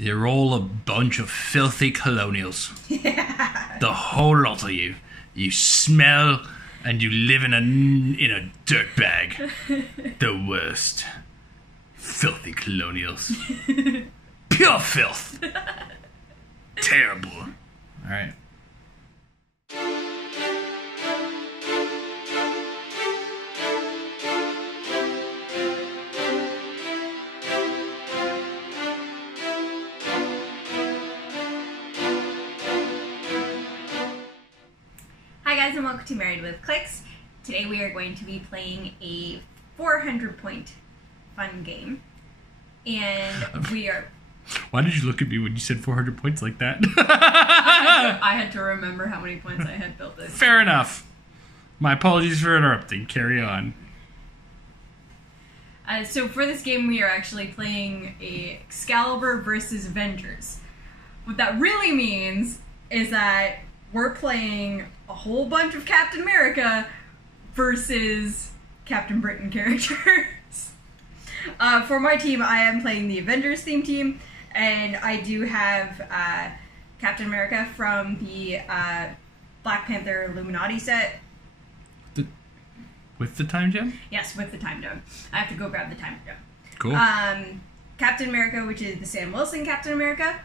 You're all a bunch of filthy colonials. Yeah. The whole lot of you. You smell and you live in a dirt bag. The worst. Filthy colonials. Pure filth. Terrible. All right. Hi guys, and welcome to Married with Clix. Today we are going to be playing a 400 point fun game. And we are... Why did you look at me when you said 400 points like that? I had to remember how many points I had built this. Fair enough. My apologies for interrupting. Carry on. So for this game we are actually playing a Excalibur versus Avengers. What that really means is that we're playing a whole bunch of Captain America versus Captain Britain characters. For my team, I am playing the Avengers theme team, and I do have Captain America from the Black Panther Illuminati set. With the time gem? Yes, with the time gem. I have to go grab the time gem. Cool. Captain America, which is the Sam Wilson Captain America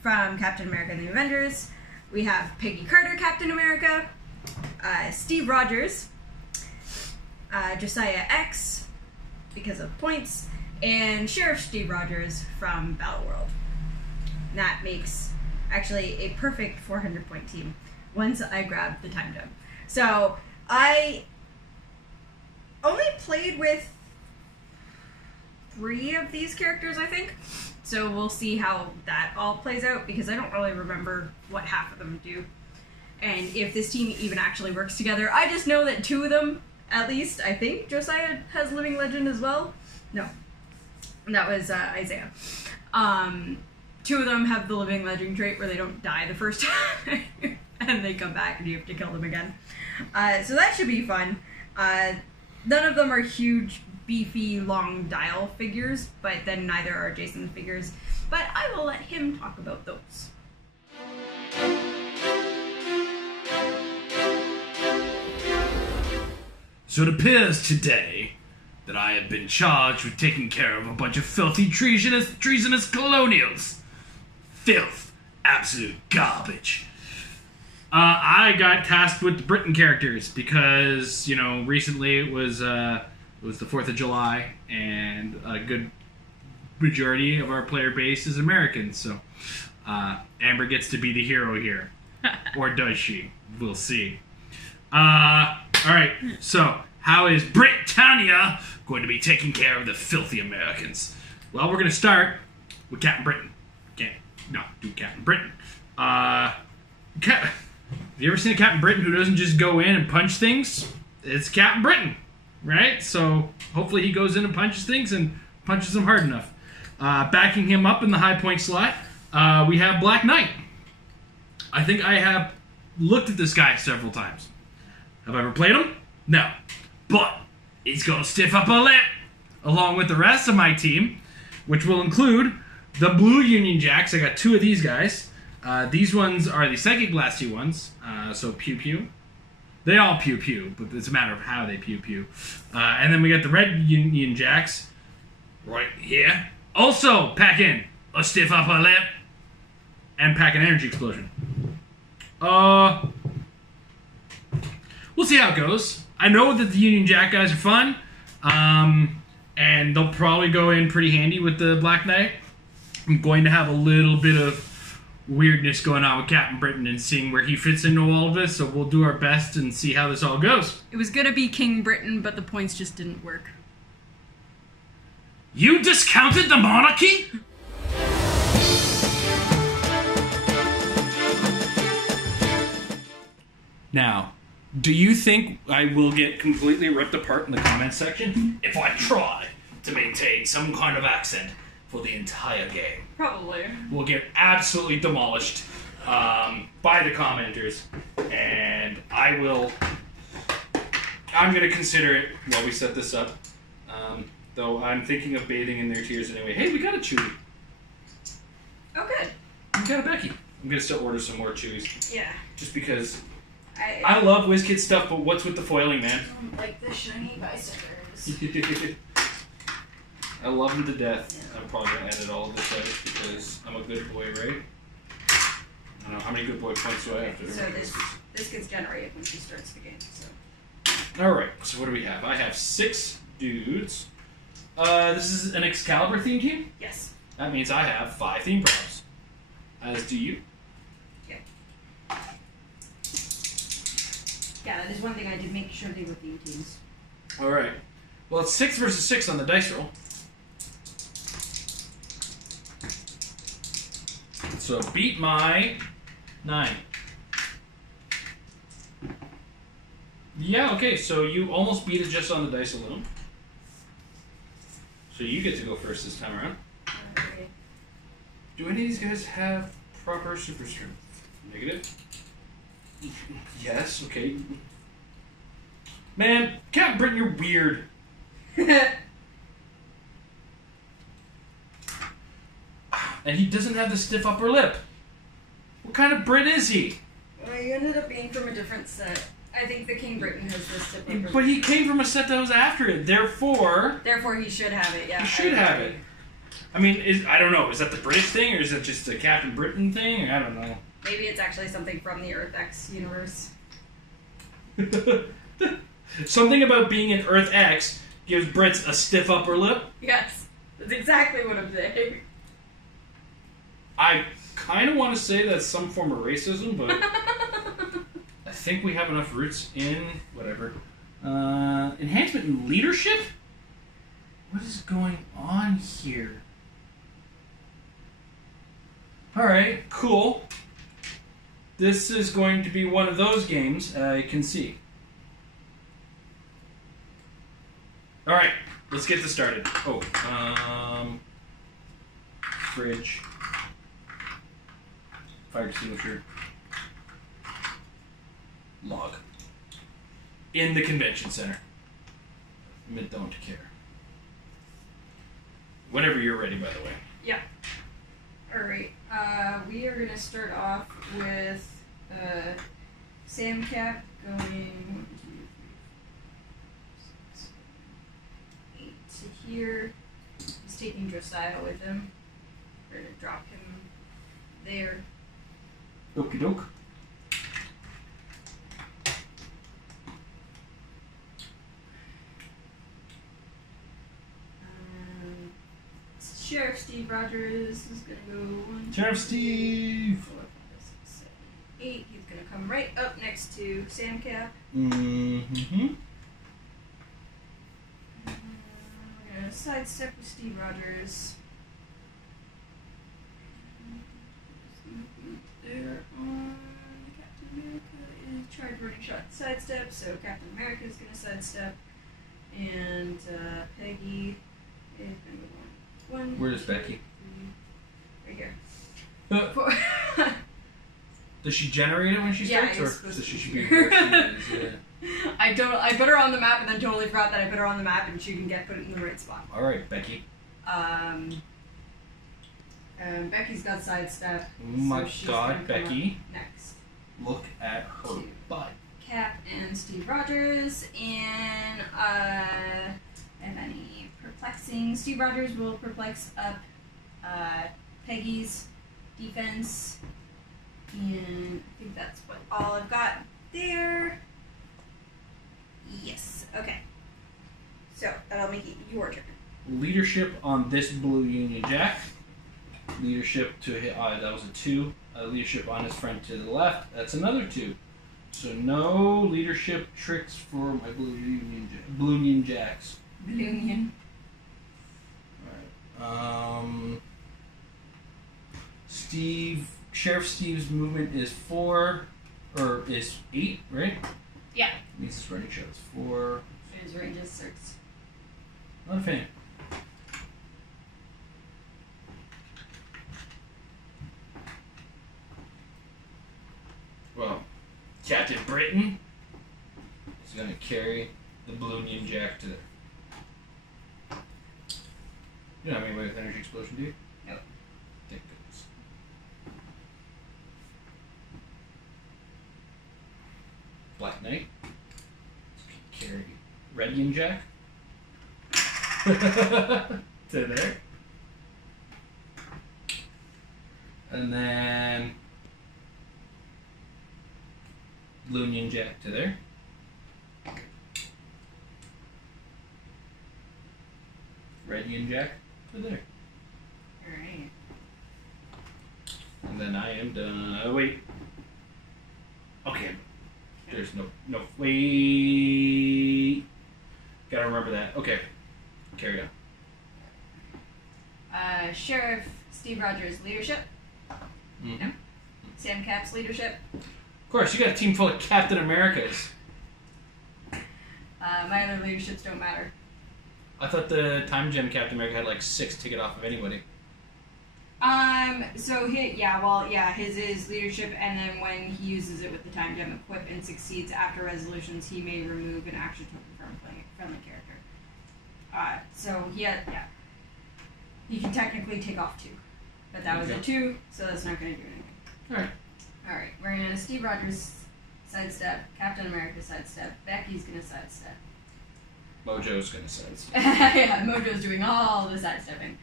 from Captain America and the Avengers. We have Peggy Carter Captain America, Steve Rogers, Josiah X, because of points, and Sheriff Steve Rogers from Battleworld. And that makes actually a perfect 400 point team once I grab the time gem. So I only played with 3 of these characters, I think. So we'll see how that all plays out, because I don't really remember what half of them do. And if this team even actually works together. I just know that 2 of them, at least, I think Josiah has Living Legend as well. No. That was Isaiah. 2 of them have the Living Legend trait where they don't die the first time. And they come back and you have to kill them again. So that should be fun. None of them are huge, beefy, long dial figures, but then neither are Jason's figures. But I will let him talk about those. So it appears today that I have been charged with taking care of a bunch of filthy, treasonous colonials. Filth. Absolute garbage. I got tasked with the Britain characters because, you know, recently it was the 4th of July, and a good majority of our player base is Americans, so Amber gets to be the hero here. Or does she? We'll see. Alright, so how is Britannia going to be taking care of the filthy Americans? Well, we're going to start with Captain Britain. Do Captain Britain. Have you ever seen a Captain Britain who doesn't just go in and punch things? It's Captain Britain, right? So hopefully he goes in and punches things and punches them hard enough. Backing him up in the high point slot, we have Black Knight. I think I have looked at this guy several times. Have I ever played him? No. But he's going to stiff up a lip, along with the rest of my team, which will include the Blue Union Jacks. I got 2 of these guys. These ones are the Psychic Blasty ones, so pew pew. They all pew pew, but it's a matter of how they pew pew. And then we got the Red Union Jacks right here. Also pack in a stiff upper lip and pack an energy explosion. We'll see how it goes. I know that the Union Jack guys are fun, and they'll probably go in pretty handy with the Black Knight. I'm going to have a little bit of weirdness going on with Captain Britain and seeing where he fits into all of this, so we'll do our best and see how this all goes. It was gonna be King Britain, but the points just didn't work. You discounted the monarchy? Now, do you think I will get completely ripped apart in the comments section if I try to maintain some kind of accent for the entire game? Probably. We'll get absolutely demolished by the commenters, and I'm going to consider it while we set this up, though I'm thinking of bathing in their tears anyway. Hey, we got a Chewy. Oh, We got a Becky. I'm gonna still order some more Chewies. Yeah. Just because I love WizKid stuff, but what's with the foiling, man? don't like the shiny bicycles. I love them to death. Yeah. I'm probably gonna edit all of this out because I'm a good boy, right? I don't know how many good boy points do I have to. So this gets generated when she starts the game. So. All right. So what do we have? I have 6 dudes. This is an Excalibur theme team. Yes. That means I have 5 theme props. As do you. Yeah. Yeah, that is one thing I did make sure they were theme teams. All right. Well, it's 6 versus 6 on the dice roll. So beat my 9. Yeah, okay, so you almost beat it just on the dice alone. So you get to go first this time around. Okay. Do any of these guys have proper super strength? Negative? Yes, okay. Man, Captain Britain, you're weird. And he doesn't have the stiff upper lip. What kind of Brit is he? Well, you ended up being from a different set. I think the King Britain has this stiff upper lip. But he came from a set that was after it, therefore Therefore, he should have it, yeah. he should have it. I mean, I don't know, is that the British thing, or is that just a Captain Britain thing? I don't know. Maybe it's actually something from the Earth X universe. Something about being in Earth X gives Brits a stiff upper lip? Yes, that's exactly what I'm saying. I kind of want to say that's some form of racism, but I think we have enough roots in whatever. Enhancement in leadership? What is going on here? Alright, cool. This is going to be one of those games I can see. Alright, let's get this started. Oh, fridge. Fire extinguisher. Log. In the convention center. Don't care. Whenever you're ready, by the way. Yeah. Alright, we are going to start off with Sam Cap going 1, 2, 3, 4, 5, 6, 7, 8 to here. He's taking Josiah with him. We're going to drop him there. Okie doke. Sheriff Steve Rogers is going to go 1, 2, Sheriff Steve! 4, 5, 6, 7, 8. He's going to come right up next to Sam Cap. Mm-hmm. We're going to sidestep with Steve Rogers. There on Captain America is charge running shot sidestep, so Captain America is going to sidestep. And Peggy is going to go 1. Where is Becky? 3, right here. 4. Does she generate it when she starts, Yeah, or supposed so to she be should be here. where she is? Yeah. I put her on the map and then totally forgot that I put her on the map and she can put it in the right spot. All right, Becky. Becky's got sidestep. Oh my so she's God, gonna come Becky! up next. Look at her Two. butt. Cap and Steve Rogers, and have any perplexing. Steve Rogers will perplex up Peggy's defense, and I think that's what all I've got there. Yes, okay. So that'll make it your turn. Leadership on this blue Union Jack. Leadership to hit. That was a 2. Leadership on his friend to the left. That's another 2. So no leadership tricks for my blue Union Jacks. Blue Union. Alright. Sheriff Steve's movement is 4, or is 8, right? Yeah. Means his running shot is 4. His range is 6. Not a fan. Well, Captain Britain is going to carry the blue Union Jack to there. You don't have anybody with energy explosion, do you? Nope. Thank Red Union Jack to there. And then Blue Union Jack to there. Red Union Jack to there. Alright. And then I am done. Wait. Okay. There's no wait. Gotta remember that. Okay. Carry on. Sheriff Steve Rogers' leadership. Mm-hmm. Yep. Sam Cap's leadership. Of course, you got a team full of Captain Americas. My other leaderships don't matter. I thought the Time Gem Captain America had like 6 to get off of anybody. So his is leadership, and then when he uses it with the time gem equip and succeeds after resolutions, he may remove an action token from a friendly character. He can technically take off 2, but that was a 2, so that's not going to do anything. Alright, we're going to Steve Rogers sidestep, Captain America sidestep, Becky's going to sidestep. Mojo's gonna sidestep. Yeah, Mojo's doing all the sidestepping.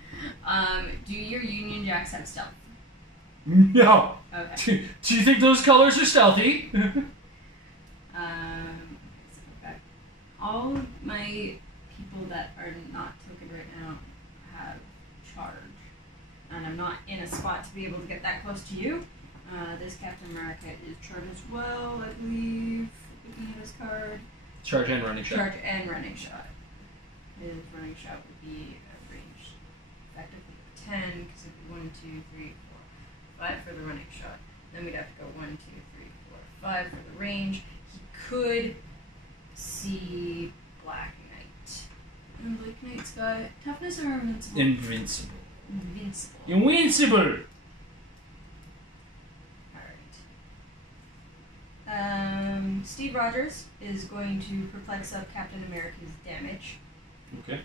Do your Union Jacks have stealth? No! Okay. Do you think those colors are stealthy? All of my people that are not tokened right now have charge. And I'm not in a spot to be able to get that close to you. This Captain America is charged as well, I believe. Looking at his card. Charge and running shot. Charge and running shot. His running shot would be a range effectively 10, because it'd be 1, 2, 3, 4, 5 for the running shot. Then we'd have to go 1, 2, 3, 4, 5 for the range. He could see Black Knight. And Black Knight's got toughness or invincible? Invincible. Invincible. Invincible! Steve Rogers is going to perplex up Captain America's damage. Okay.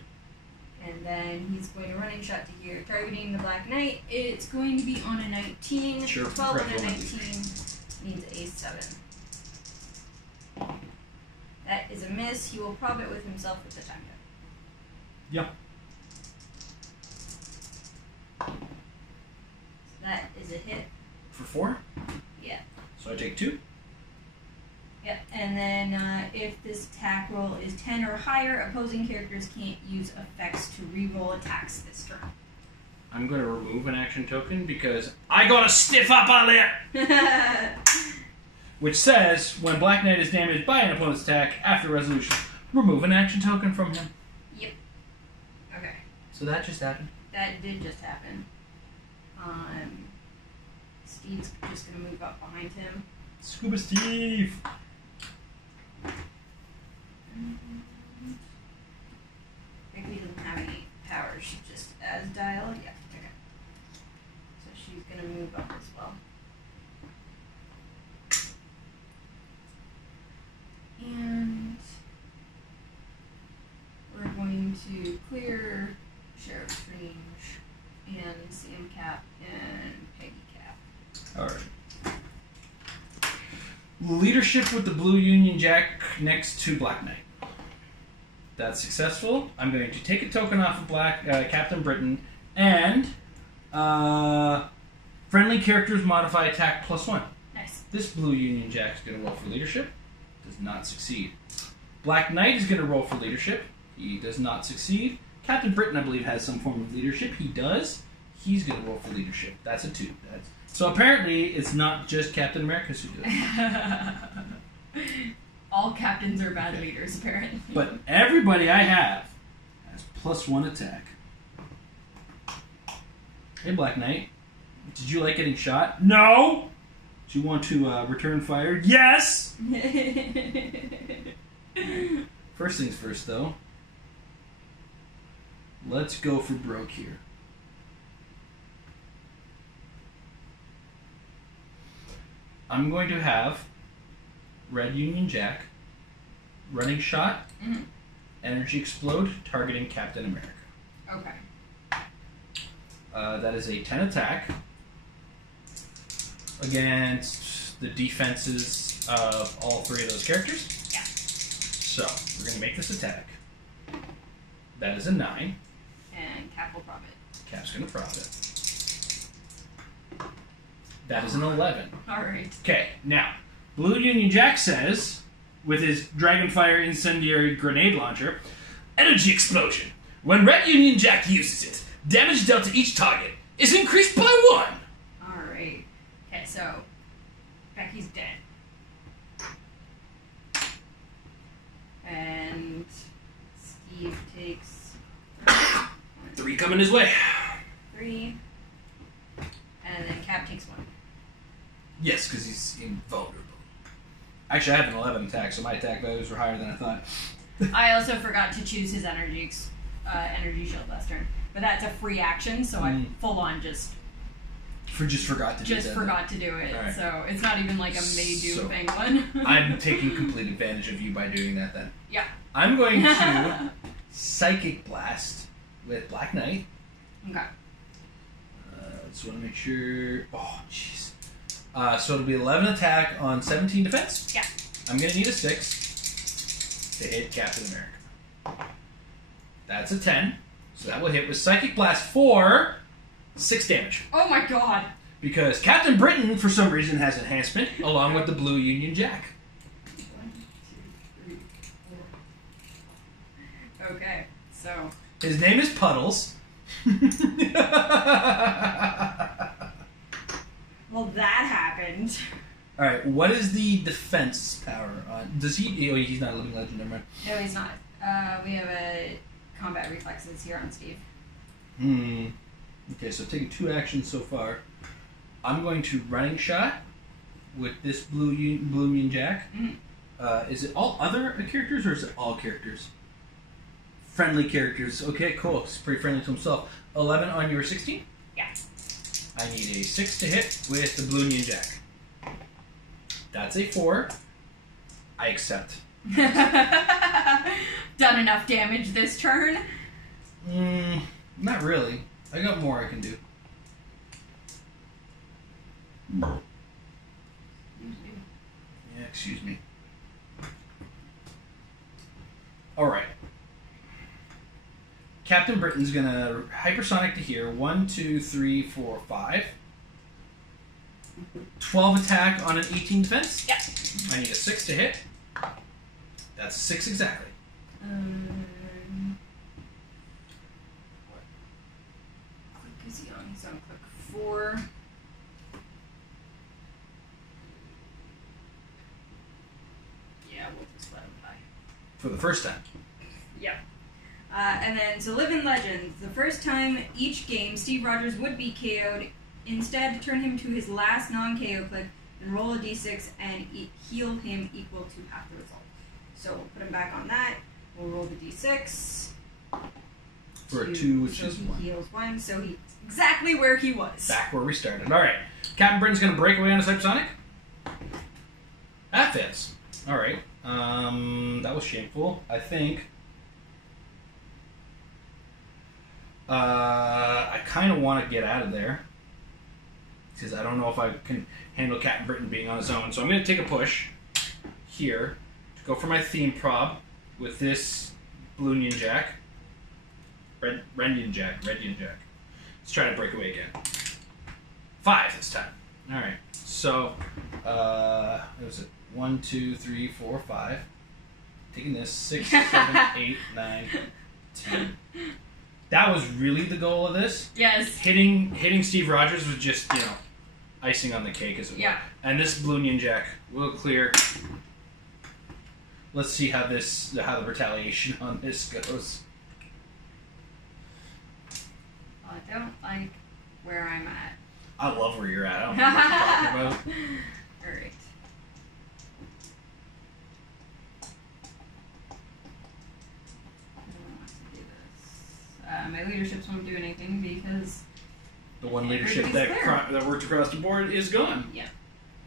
And then he's going to running shot to here, targeting the Black Knight. It's going to be on a 19. Sure. 12 on a 19 means a 7. That is a miss. He will prob it with himself with the time gun. Yep. So that is a hit. For 4? Yeah. So I take 2? Yep, and then if this attack roll is 10 or higher, opposing characters can't use effects to reroll attacks this turn. I'm going to remove an action token because I got a stiff up on it! Which says, when Black Knight is damaged by an opponent's attack after resolution, remove an action token from him. Yep. Okay. So that just happened. That did just happen. Steve's just going to move up behind him. Scuba Steve! Becky doesn't have any powers, she just as dialed. Yeah, okay. So she's gonna move up as well. And we're going to clear Sheriff's Range and Sam Cap and Peggy Cap. Alright. Leadership with the Blue Union Jack next to Black Knight. That's successful. I'm going to take a token off of Captain Britain, and friendly characters modify attack +1. Nice. This Blue Union Jack is going to roll for leadership. Does not succeed. Black Knight is going to roll for leadership. He does not succeed. Captain Britain, I believe, has some form of leadership. He does. He's going to roll for leadership. That's a 2. So apparently, it's not just Captain America's who do it. All captains are bad leaders, apparently. But everybody I have has +1 attack. Hey, Black Knight. Did you like getting shot? No! Do you want to return fire? Yes! First things first, though. Let's go for broke here. I'm going to have Red Union Jack, running shot, energy explode, targeting Captain America. Okay. That is a 10 attack against the defenses of all 3 of those characters. Yeah. So, we're going to make this attack. That is a 9. And Cap will profit. Cap's going to profit. That is an 11. Alright. Okay, now, Blue Union Jack says, with his Dragonfire Incendiary Grenade Launcher, Energy Explosion. When Red Union Jack uses it, damage dealt to each target is increased by 1. Alright. Okay, so Becky's dead. And Steve takes 3 coming his way. 3. And then Cap takes 1. Yes, because he's invulnerable. Actually, I have an 11 attack, so my attack values were higher than I thought. I also forgot to choose his energy shield last turn. But that's a free action, so I full on just forgot to do that. forgot to do it. Right. So it's not even like a may do So, thing one. I'm taking complete advantage of you by doing that then. Yeah. I'm going to Psychic Blast with Black Knight. Okay. Just want to make sure... Oh, jeez. So it'll be 11 attack on 17 defense. Yeah. I'm going to need a 6 to hit Captain America. That's a 10. So that will hit with Psychic Blast for 6 damage. Oh my god. Because Captain Britain, for some reason, has enhancement, along with the Blue Union Jack. 1, 2, 3, 4. Okay, so His name is Puddles. well that happened. Alright, what is the defense power on... Does he... Oh, he's not a living legend, never mind. No, he's not. We have a combat reflexes here on Steve. Okay, so I've taken 2 actions so far. I'm going to running shot with this Blue Union Jack. Mm-hmm. Is it all other characters or is it all characters? Friendly characters. Okay, cool. He's pretty friendly to himself. 11 on your 16? Yeah. I need a 6 to hit with the Blue Union Jack. That's a 4. I accept. Done enough damage this turn? Not really. I got more I can do. Yeah, excuse me. Alright. Captain Britain's gonna hypersonic to here. 1, 2, 3, 4, 5. 12 attack on an 18 defense. Yeah. I need a 6 to hit. That's a 6 exactly. Click is he on? He's on click 4. Yeah, we'll just let him die. For the first time. Yeah. And then, so Living Legends. The first time each game, Steve Rogers would be KO'd. Instead, turn him to his last non-KO click and roll a d6 and heal him equal to half the result. So we'll put him back on that. We'll roll the d6. For a 2, which so is he 1. heals 1, so he's exactly where he was. Back where we started. Alright. Captain Britain's gonna break away on his hypersonic. That fits. Alright. That was shameful. I think. I kind of want to get out of there. Because I don't know if I can handle Captain Britain being on his own. So I'm going to take a push here to go for my theme prob with this Blue Union Jack. Red Union Jack. Let's try to break away again. 5 this time. Alright. So, what was it? 1, 2, 3, 4, 5. Taking this. 6, 7, 8, 9, 10. That was really the goal of this. Yes. Hitting Steve Rogers was just, icing on the cake, as it were. And this Blue Union Jack will clear. Let's see how the retaliation on this goes. I don't like where I'm at. I love where you're at. I don't know what you're talking about. Alright. My leaderships won't do anything because The one leadership everybody's that worked across the board is gone. Yep.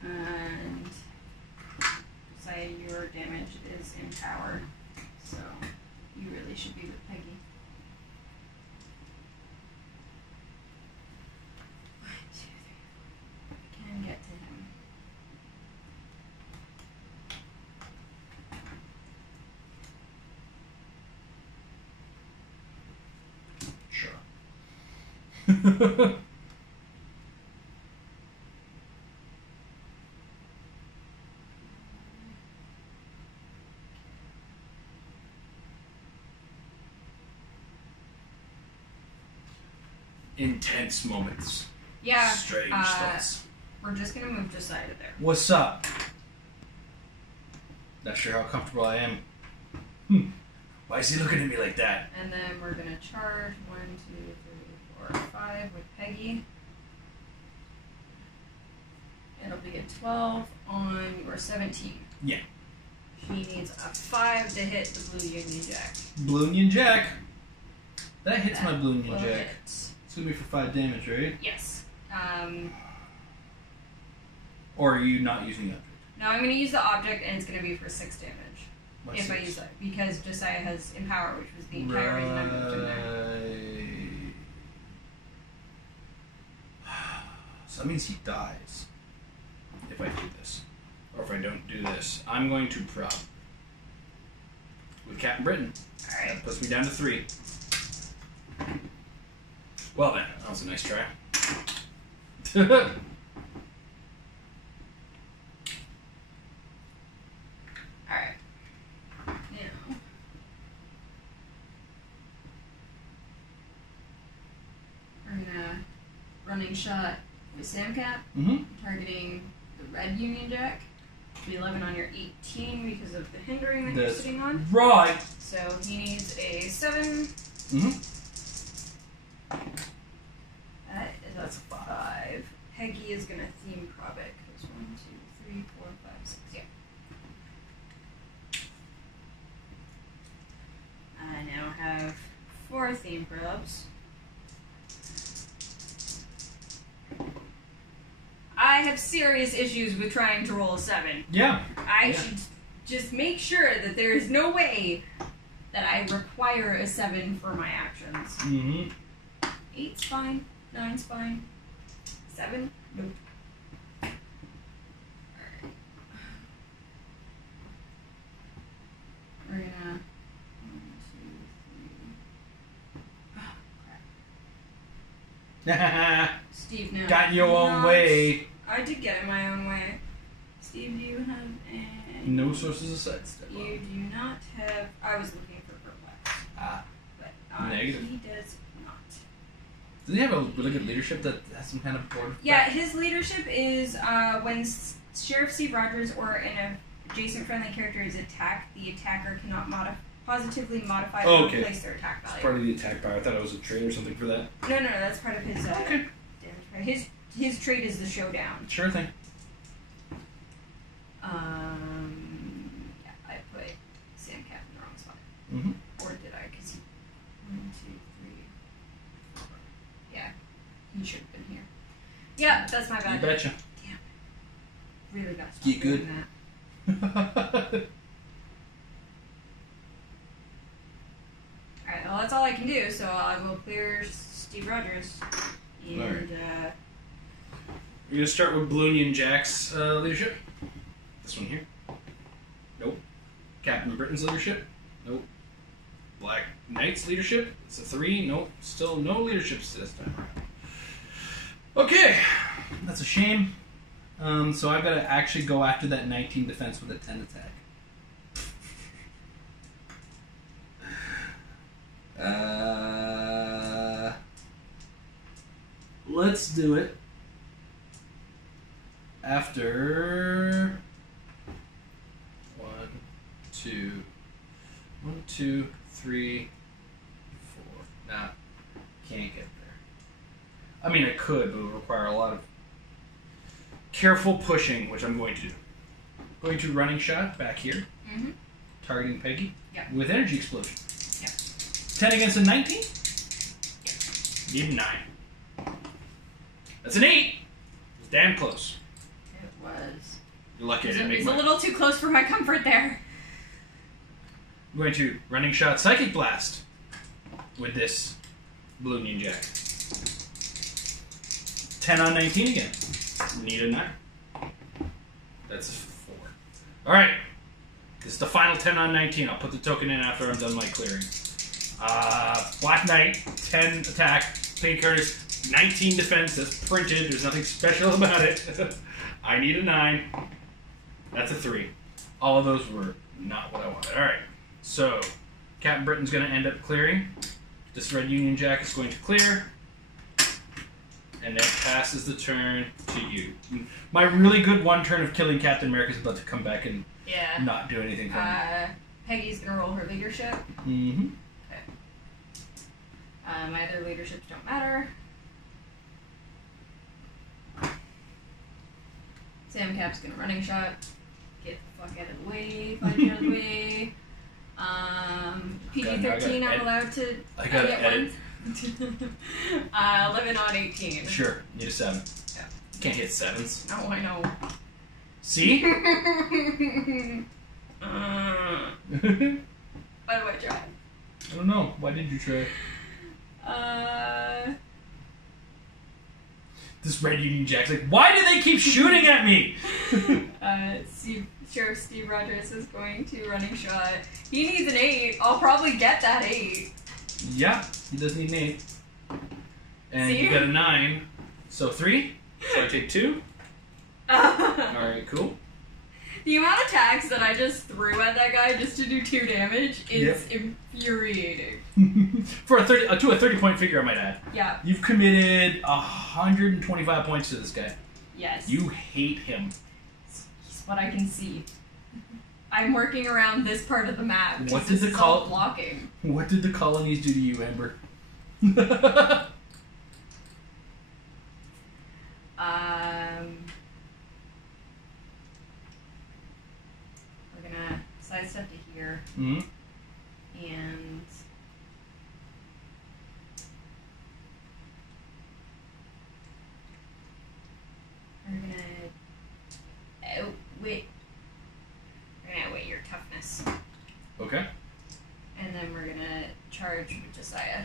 And say your damage is in power, so you really should be with Peggy. 1, 2, 3, 4. I can get to him. Intense moments. Yeah. Strange thoughts. We're just gonna move Josiah to there. What's up? Not sure how comfortable I am. Why is he looking at me like that? And then we're gonna charge 1, 2, 3, 4, 5 with Peggy. It'll be a 12 on your 17. Yeah. She needs a 5 to hit the Blue Union Jack. Blue Union Jack. That hits my Blue Union will Jack. hit. It's gonna be for 5 damage, right? Yes. Or are you not using that? No, I'm gonna use the object and it's gonna be for 6 damage. What's If I this? use that. Because Josiah has Empower, which was the entire reason I moved him there. So that means he dies. If I do this. Or if I don't do this. I'm going to prop. With Captain Britain. Alright. That puts me down to 3. Well then, that was a nice try. Alright. Now. We're gonna running shot with Samcat, targeting the red Union Jack. Be 11 on your 18 because of the hindering that you're That's sitting on. right. So he needs a 7. That is That's a a 5. Peggy is gonna theme prob it. Goes 1, 2, 3, 4, 5, 6. Yeah. I now have 4 theme probs. I have serious issues with trying to roll a 7. Yeah. I should just make sure that there is no way that I require a 7 for my actions. 8's fine. 9's fine. 7? Nope. Alright. We're gonna... 1, 2, 3... Oh, crap. Steve, no. Got your own Not- way. I did get it my own way. Steve, do you have any... No sources of sidestep. You do not have... I was looking for perplex. Ah. But Negative. he does not. Does he have a really good leadership that has some kind of board? Yeah, his leadership is when Sheriff Steve Rogers or an adjacent friendly character is attacked, the attacker cannot positively modify or replace their attack value. It's part of the attack power. I thought it was a trait or something for that. No, that's part of his damage. His trait is the showdown. Sure thing. Yeah, I put Sam Cap in the wrong spot. Or did I? Because he... 1, 2, 3, 4. Yeah, he should have been here. Yeah, that's my bad. You betcha. Damn. Really got to Get good. doing that. Alright, well that's all I can do, so I will clear Steve Rogers. And, Alright. We're going to start with Blue Union Jack's leadership. This one here. Nope. Captain Britain's leadership. Nope. Black Knight's leadership. It's a 3. Nope. Still no leaderships this time around. Okay. That's a shame. So I've got to actually go after that 19 defense with a 10 attack. Let's do it after 1, 2, 3, 4. Nah, can't get there. I mean, I could, but it would require a lot of Careful pushing, which I'm going to do. Going to running shot back here. targeting Peggy. Yep. With energy explosion. Yep. 10 against a 19. Need 9. That's an 8. It was damn close. It was. You're lucky I It didn't make was a mine. little too close for my comfort there. I'm going to running shot psychic blast with this blue ninja. 10 on 19 again. Need a 9. That's a 4. Alright. This is the final 10 on 19. I'll put the token in after I'm done my clearing. Black Knight, 10 attack. Pink Curtis, 19 defense, that's printed. There's nothing special about it. I need a 9. That's a 3. All of those were not what I wanted. Alright, so Captain Britain's going to end up clearing. This Red Union Jack is going to clear. And that passes the turn to you. My really good one turn of killing Captain America is about to come back and not do anything for me. Peggy's going to roll her leadership. Mm-hmm. Okay. My other leaderships don't matter. Sam Cap's going to running shot. Get the fuck out of the way. 5 feet out of the way. PG-13, I'm allowed to get edit. 11 on 18. Sure, need a 7. Yeah. You can't hit 7s. Oh, I know. See? Why do I try? I don't know. Why did you try? This Red Union Jack's like, why do they keep shooting at me? Sheriff Steve Rogers is going to running shot. He needs an 8. I'll probably get that 8. Yeah, he does need an 8. And See? you got a 9. So 3. So I take 2. Alright, cool. The amount of attacks that I just threw at that guy just to do 2 damage is infuriating. For a 30-point figure, I might add. Yeah. You've committed 125 points to this guy. Yes. You hate him. He's what I can see. I'm working around this part of the map. What did the blocking? What did the colonies do to you, Amber? We're gonna sidestep to here. Mm-hmm. And we're gonna outwit your toughness. Okay. And then we're gonna charge with Josiah.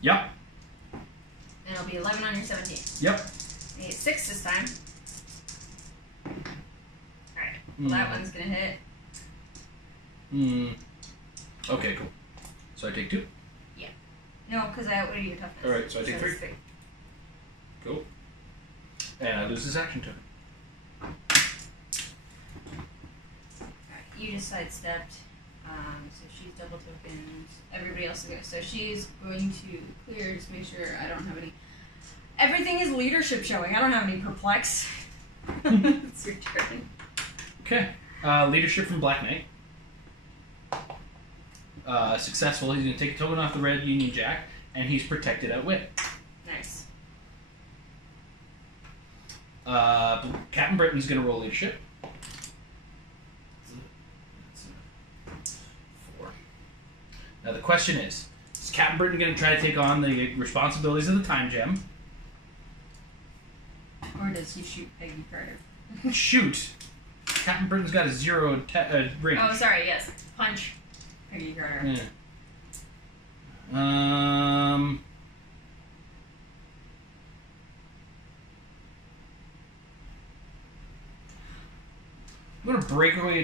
Yep. And it'll be 11 on your 17. Yep. I get 6 this time. Alright. Well, that one's gonna hit. Okay, cool. So I take 2? Yeah. No, because I outwitted your toughness. Alright, so I take 3. Cool. And I lose this action token. Alright, you just sidestepped. So she's double tokened. Everybody else is going to. So she's going to clear, just make sure I don't have any. Everything is leadership showing. I don't have any perplex. It's your turn. Okay. Leadership from Black Knight. Successful. He's going to take a token off the Red Union Jack, and he's protected at wit. Nice. Captain Britain's going to roll leadership. That's a 4. Now the question is Captain Britain going to try to take on the responsibilities of the time gem? Or does he shoot Peggy Carter? Shoot! Captain Britain's got a 0 range. Oh, sorry, yes. Punch Peggy Carter. Yeah. I'm gonna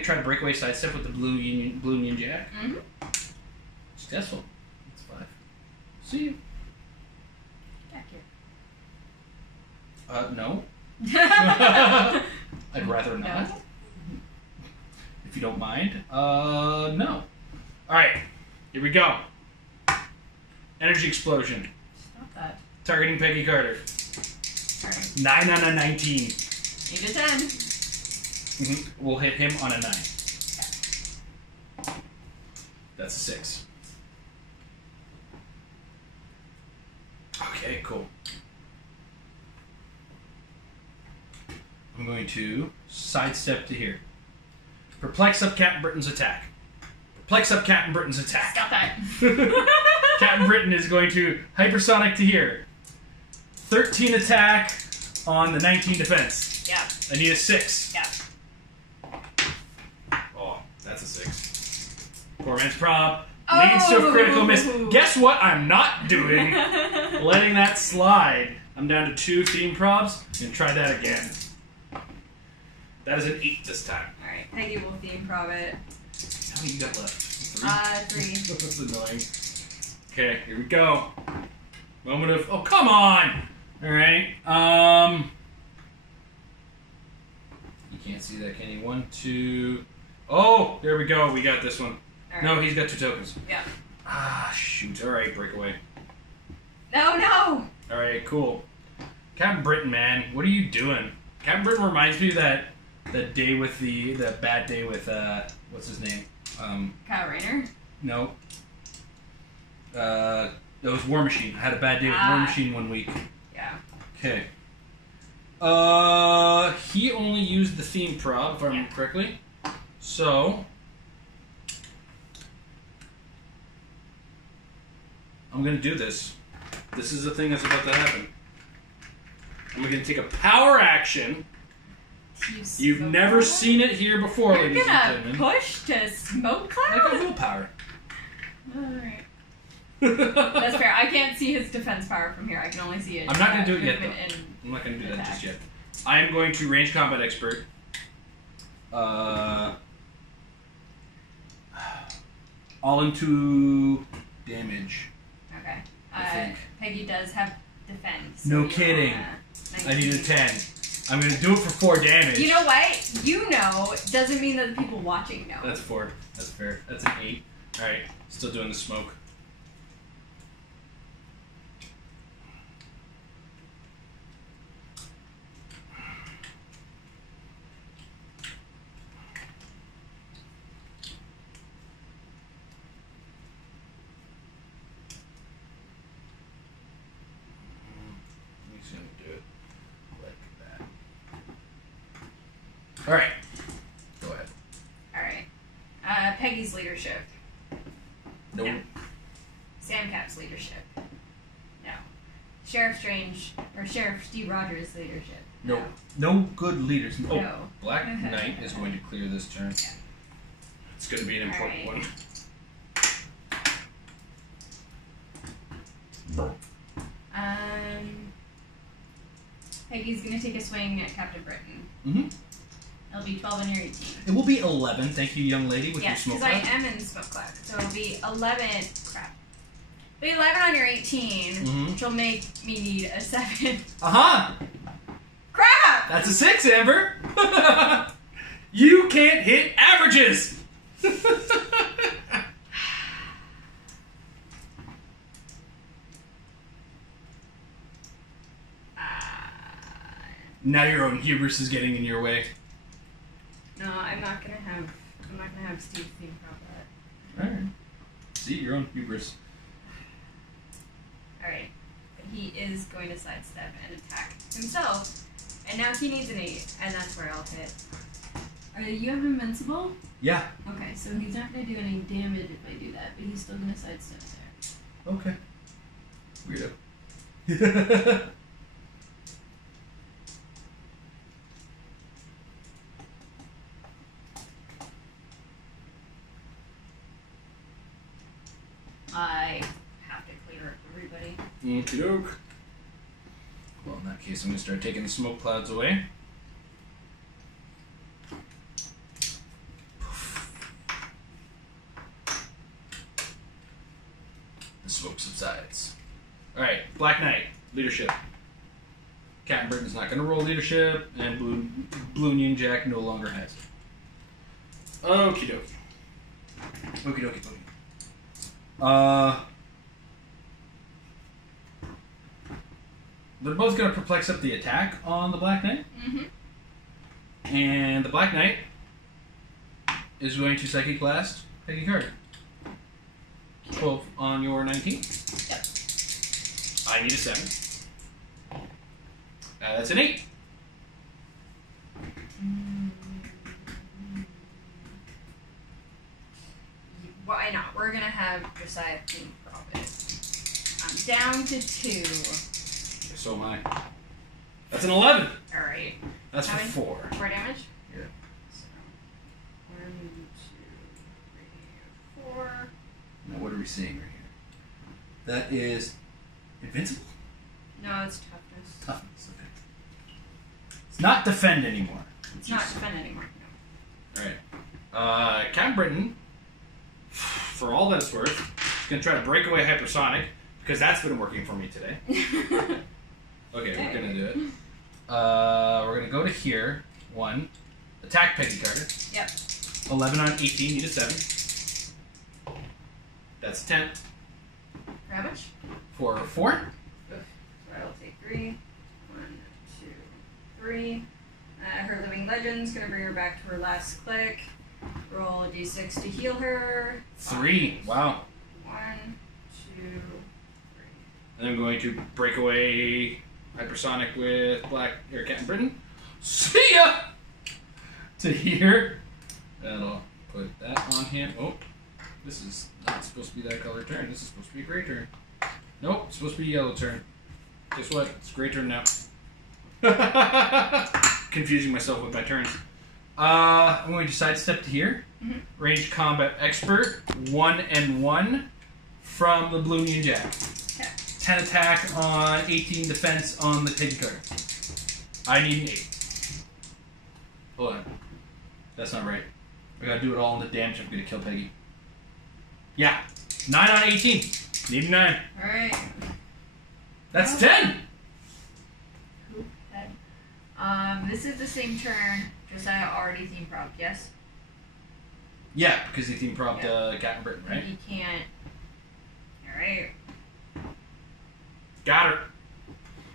try to break away sidestep with the blue Union Jack. Mm-hmm. Successful. That's 5. See you. Back here. No. I'd rather not. No. If you don't mind. No. Alright. Here we go. Energy explosion. Stop that. Targeting Peggy Carter. Alright. 9 on a 19. 8 to 10. We'll hit him on a 9. That's a 6. Okay, cool. I'm going to sidestep to here. Perplex up Captain Britain's attack. Perplex up Captain Britain's attack. Stop that. Captain Britain is going to hypersonic to here. 13 attack on the 19 defense. Yeah. I need a 6. Yeah. Oh, that's a 6. Poor man's prob. Leads to a critical miss. Guess what I'm not doing? Letting that slide. I'm down to 2 theme probs. I'm going to try that again. That is an 8 this time. Alright, Peggy will theme prob it. How many you got left? 3? 3. That's annoying. Okay, here we go. Moment of... Oh, come on! Alright, You can't see that, can you? 1, 2... Oh, there we go. We got this one. Right. No, he's got 2 tokens. Yeah. Ah, shoot. Alright, breakaway. No! Alright, cool. Captain Britain, man, what are you doing? Captain Britain reminds me of that day with the bad day with, what's his name? Kyle Rayner? No. It was War Machine. I had a bad day with War Machine one week. Yeah. Okay. He only used the theme prop, if I remember correctly. So, I'm going to do this. This is the thing that's about to happen. I'm going to take a power action. You've never seen it here before, You're ladies and gonna gentlemen. push to smoke cloud? Like a willpower. Alright. That's fair. I can't see his defense power from here. I can only see it. I'm not going to do it yet, though. And I'm not going to do that attack. just yet. I am going to range combat expert. All into damage. Okay. I think. Peggy does have defense. No you're kidding. on, I need a 10. I'm going to do it for 4 damage. You know what? You know doesn't mean that the people watching know. That's 4. That's fair. That's an 8. Alright. Still doing the smoke. He's going to do it like that. Alright. Go ahead. Alright. Peggy's leadership. Nope. No. Sam Cap's leadership. No. Sheriff Strange, or Sheriff Steve Rogers' leadership. No. No good leaders. Oh, No. Black Knight is going to clear this turn. Yeah. It's going to be an important Alright. one. Peggy's gonna take a swing at Captain Britain. Mm-hmm. It'll be 12 on your 18. It will be 11. Thank you, young lady, with Yes, your because smoke I cloud. am in smoke cloud. So it'll be 11. Crap. It'll be 11 on your 18, Mhm. which will make me need a 7. Uh-huh! Crap! That's a 6, Amber! You can't hit averages! Now your own hubris is getting in your way. No, I'm not gonna have Steve think about that. Alright. See, your own hubris. Alright. But he is going to sidestep and attack himself. And now he needs an 8, and that's where I'll hit. You have invincible? Yeah. Okay, so he's not gonna do any damage if I do that, but he's still gonna sidestep there. Okay. Weirdo. I have to clear up everybody. Okey-doke. Well, in that case, I'm going to start taking the smoke clouds away. The smoke subsides. Alright, Black Knight, leadership. Captain Britain's not going to roll leadership, and Blue Union Jack no longer has it. Okie doke. Okie dokie dokie. They're both going to perplex up the attack on the Black Knight. Mm-hmm. And the Black Knight is going to Psychic Blast Peggy card. 12 on your 19. Yep. I need a 7. That's an 8. Why not? We're gonna have Josiah King Profit. I'm down to 2. So am I. That's an 11. Alright. That's for How many? 4. 4 damage? Yeah. So, 1, 2, 3, 4. Now what are we seeing right here? That is invincible? No, it's toughness. Toughness, okay. It's not defend anymore. It's not defend anymore. No. Alright. Captain Britain, for all that it's worth, is going to try to break away hypersonic, Because that's been working for me today. Okay, we're gonna do it. We're gonna go to here. 1. Attack Peggy Carter. Yep. 11 on 18, need a 7. That's 10. For how much? For 4. Oof. So I will take 3. 1, 2, 3. Her Living Legend's gonna bring her back to her last click. Roll a d6 to heal her. 3. Wow. 1, 2, 3. And I'm going to break away Hypersonic with Captain Britain. See ya! To here. That'll put that on him. Oh, this is not supposed to be that color turn. This is supposed to be a gray turn. Nope, it's supposed to be a yellow turn. Guess what? It's a gray turn now. Confusing myself with my turns. I'm going to sidestep to here. Mm-hmm. Range Combat Expert. 1 and 1 from the Blue Union Jack. Okay. 10 attack on 18 defense on the Peggy card. I need an 8. Hold on. That's not right. I gotta do it all on the damage. I'm gonna kill Peggy. Yeah. 9 on 18. Need a 9. Alright. That's 10! This is the same turn. Josiah already theme propped, yes? Yeah, because he theme propped Captain Britain, right? He can't. Alright. Got her.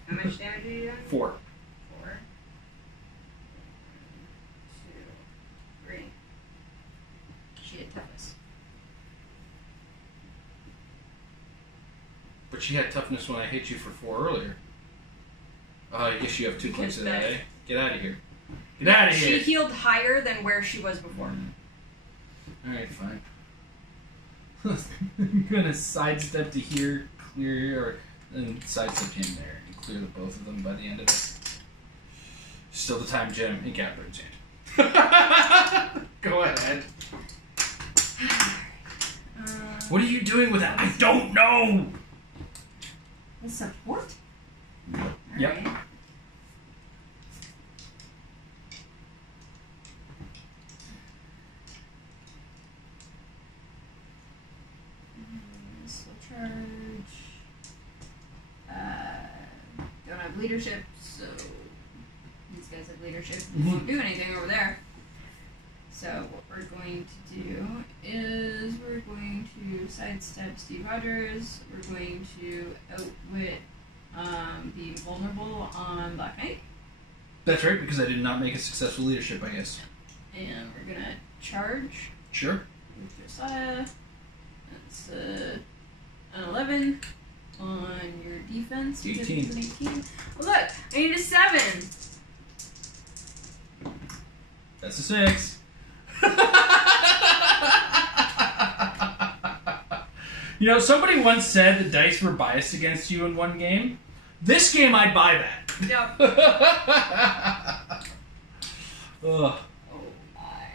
How much damage are you doing? 4. 4. 2, 3. She had toughness. But she had toughness when I hit you for 4 earlier. I guess you have 2 clicks of that, eh? Get out of here. Get out of here! She healed higher than where she was before. Alright, fine. I'm gonna sidestep to here, clear, and sidestep him there, and clear the both of them by the end of it. Still the time gem in Captain's hand. Go ahead. What are you doing with that? I don't know! The support? Yep. Alright. This will charge. Don't have leadership, so these guys have leadership. Won't do anything over there. So what we're going to do is we're going to sidestep Steve Rogers. We're going to outwit being vulnerable on Black Knight. That's right, because I did not make a successful leadership, I guess. And we're gonna charge Sure. with Josiah. That's an 11 on your defense. because 18. it's an 18. Well, look, I need a 7. That's a 6. You know, somebody once said the dice were biased against you in one game. This game, I'd buy that. Yep. Ugh. Oh my.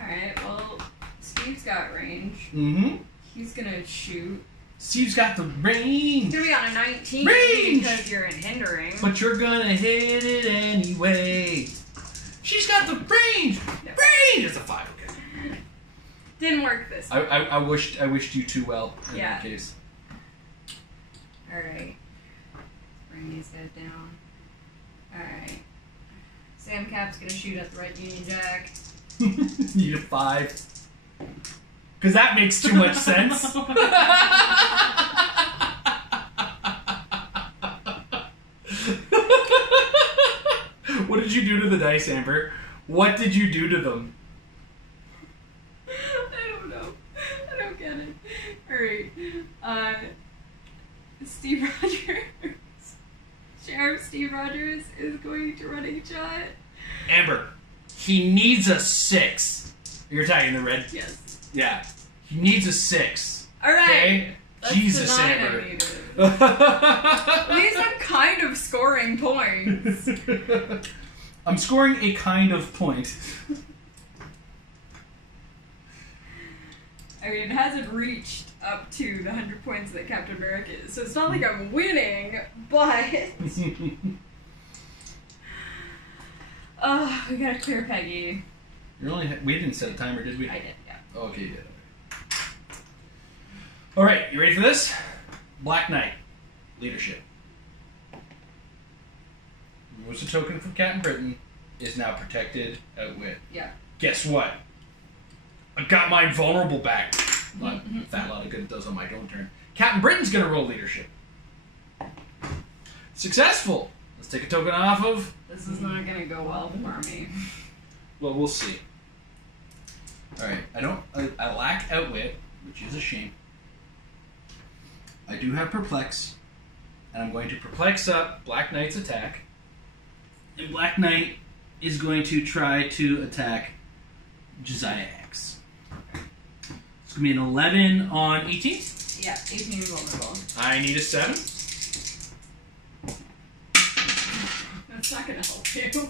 Alright, well, Steve's got range. Mm-hmm. He's gonna shoot. Steve's got the He's range. gonna be on a 19 Range! because you're in hindering. But you're gonna hit it anyway. She's got the range. No. Range! It's a 5, okay. Didn't work this time. I wished you too well in Yeah. that case. Alright. Bring these guys down. Alright. Sam Cap's gonna shoot at the Red Union Jack. Need a 5. Because that makes too much sense. What did you do to the dice, Amber? What did you do to them? I don't know. I don't get it. Alright. Steve Rogers. Sheriff Steve Rogers is going to running shot. Amber, he needs a 6. You're attacking the red? Yes. Yeah. He needs a 6. Alright. Okay? That's Jesus, the 9 Amber. I needed. At least I'm kind of scoring points. I'm scoring a kind of point. I mean, it hasn't reached up to the 100 points that Captain America is, so it's not like I'm winning, but... Oh, we gotta clear Peggy. We didn't set a timer, did we? I did, yeah. Oh, okay, you did. All right, you ready for this? Black Knight, leadership. Removes a token from Captain Britain. Is now protected outwit. Yeah. Guess what? I got my invulnerable back. Not that lot of good it does on my own turn. Captain Britain's gonna roll leadership. Successful. Let's take a token off of. This is not gonna go well for me. Well, we'll see. All right. I lack outwit, which is a shame. I do have perplex, and I'm going to perplex up Black Knight's attack. And Black Knight is going to try to attack Josiah X. It's going to be an 11 on 18. Yeah, 18 vulnerable. I need a 7. That's not gonna help you.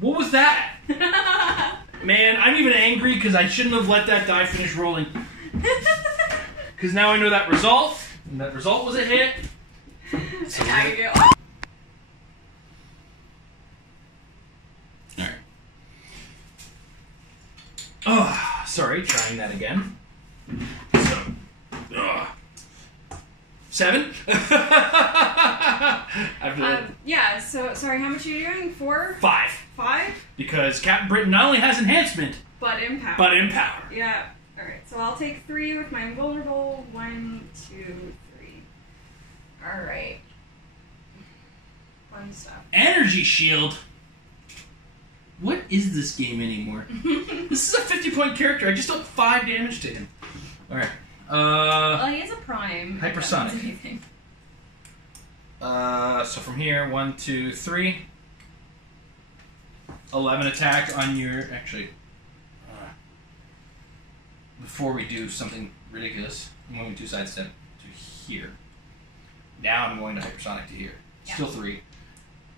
What was that? Man, I'm even angry because I shouldn't have let that die finish rolling. Because now I know that result, and that result was a hit. So Now you go. Alright. Oh, sorry, trying that again. So, 7? Yeah, so, sorry, how much are you doing? 4? 5. 5? Because Captain Britain not only has enhancement, But impact. but empower. Yeah. Alright, so I'll take 3 with my invulnerable. 1, 2, 3. Alright. Fun stuff. Energy shield. What is this game anymore? This is a 50-point character. I just dealt 5 damage to him. Alright. Well, he is a prime. Hypersonic. Anything. So from here, 1, 2, 3. 11 attack on your... Actually, before we do something ridiculous, I'm going to sidestep to here. Now I'm going to hypersonic to here. Yeah. Still 3.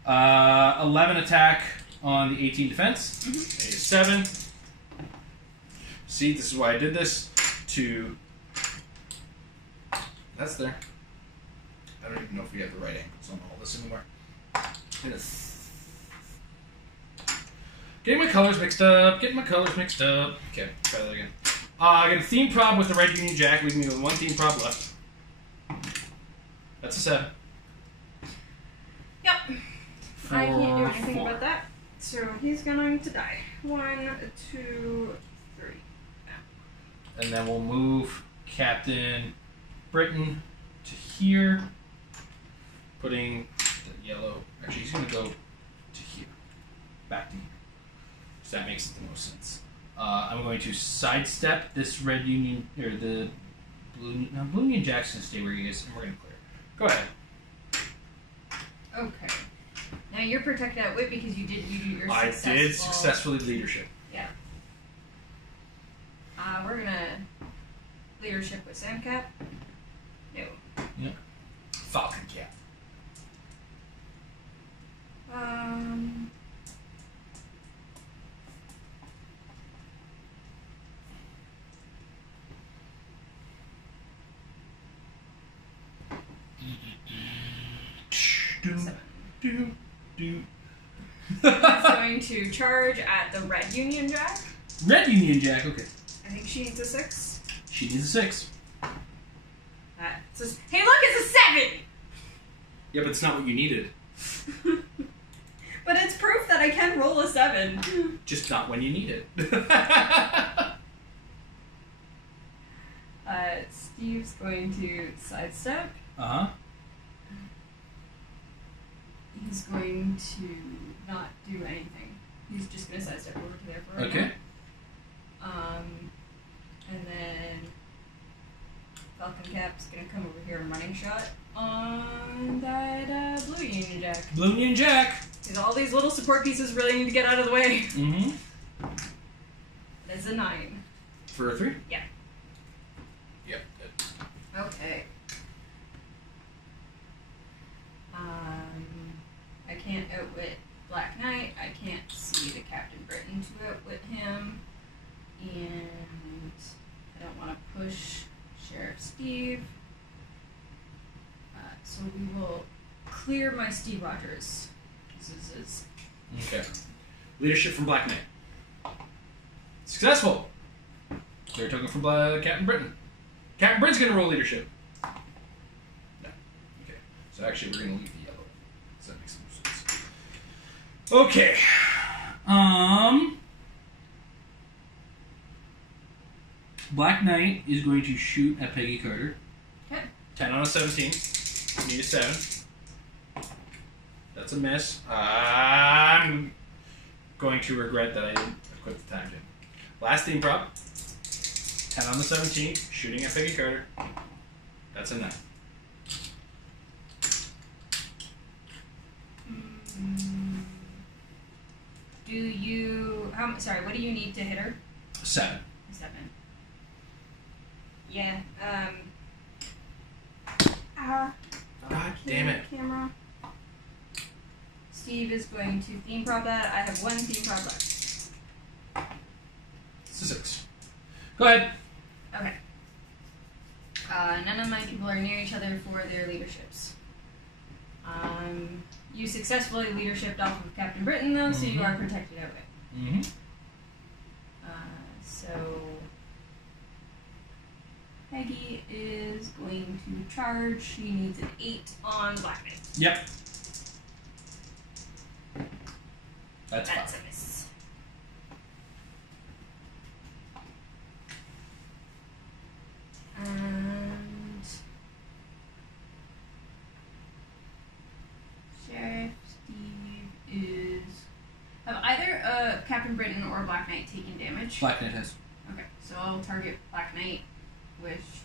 11 attack on the 18 defense. Mm-hmm. 7. See, this is why I did this. To... That's there. I don't even know if we have the right angles on all this anymore. Getting my colors mixed up. Okay, try that again. I got a theme prop with the red Union Jack, leaving me with 1 theme prop left. That's a 7. Yep. I can't do 4, anything 4. about that. So he's going to die. 1, 2, 3. And then we'll move Captain Britain to here. Putting the yellow... Actually, he's going to go to here. Back to here. So that makes the most sense. I'm going to sidestep this red Union... Or the blue... No, blue Union Jack's going to stay where he is, and we're going to clear. Go ahead. Okay. Now you're protected at wit because you did your I successful... did successfully leadership. Yeah. We're gonna leadership with Sandcap. No. Yeah. Falcon Cap. He's going to charge at the red Union Jack. Red Union Jack, okay. I think she needs a 6. She needs a 6. That says, hey look, it's a 7! Yeah, but it's not what you needed. But it's proof that I can roll a 7. Just not when you need it. Steve's going to sidestep. Uh-huh. He's going to not do anything. He's just going to sidestep over to there for right Okay. now. And then Falcon Cap's going to come over here and running shot on that blue Union Jack. Blue Union Jack. Because all these little support pieces really need to get out of the way. Mm-hmm. That's a 9. For a 3? Yeah. Yep. Okay. I can't outwit Black Knight. I can't see the Captain Britain to outwit him. And I don't want to push Sheriff Steve. So we will clear my Steve Rogers. This is Okay. Leadership from Black Knight. Successful. Clear token from Captain Britain. Captain Brent's going to roll leadership. No. Okay. So actually, we're going to leave the yellow. Does that make some sense? Okay. Black Knight is going to shoot at Peggy Carter. Okay. 10 on a 17. Need a 7. That's a miss. I'm going to regret that I didn't equip the time gem. Last theme prop. 10 on the 17. Shooting at Peggy Carter. That's a 9. Do you... Sorry, what do you need to hit her? 7. 7. Yeah, God damn it. Camera. Steve is going to theme prop that. I have 1 theme prop left. 6. Go ahead. Okay. None of my people are near each other for their leaderships. You successfully leadershiped off of Captain Britain, though, so you are protected out of it. Mm-hmm. So Peggy is going to charge. She needs an 8 on Black Knight. Yep. That's That's fine. a miss. And Sheriff Steve is... Have either Captain Britain or Black Knight taken damage? Black Knight has. Okay, so I'll target Black Knight with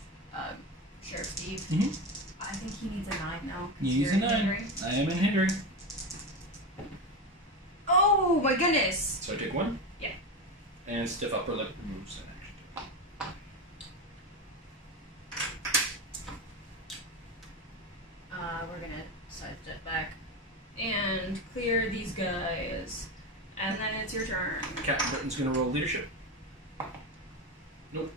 Sheriff Steve. Mm-hmm. I think he needs a 9 now. He's a 9. I am in hindering. Oh my goodness! So I take 1? Yeah. And stiff upper lip removes an action. We're gonna sidestep back and clear these guys. And then it's your turn. Captain Britain's gonna roll leadership. Nope.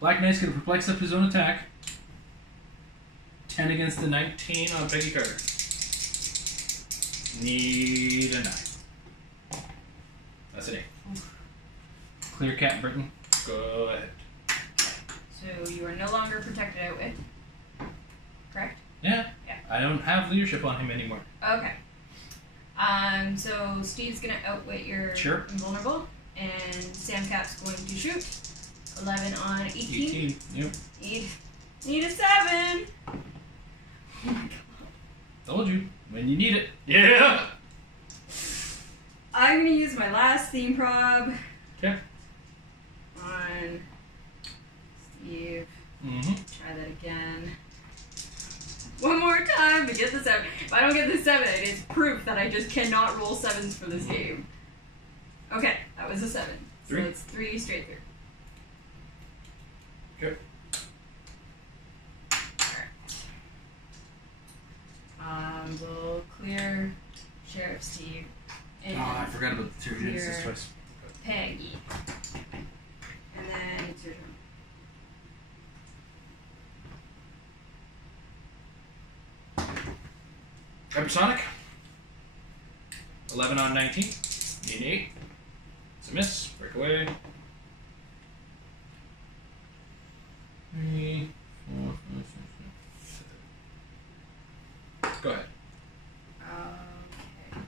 Black Knight's gonna perplex up his own attack. 10 against the 19 on Peggy Carter. Need a 9. That's an 8. Clear Captain Britain. Go ahead. So you are no longer protected out with. Correct? Yeah. Yeah. I don't have leadership on him anymore. Okay. So Steve's gonna outwit your Sure. invulnerable, and Sam Cap's going to shoot. 11 on 18. 18. Yep. Need a 7. Oh my god. Told you. When you need it. Yeah. I'm gonna use my last theme prob Okay. on Steve. Mm-hmm. Try that again. One more time to get the 7. If I don't get the 7, it is proof that I just cannot roll 7s for this game. Okay, that was a 7. 3. So it's 3 straight through. Okay. Alright. We'll clear Sheriff Steve. And I forgot about the clear Genesis twice. Peggy. And then it's your turn. Hypersonic. 11 on 19. Need an 8. It's a miss. Break away. 3, 4, 5, 6, 7. Go ahead. Okay.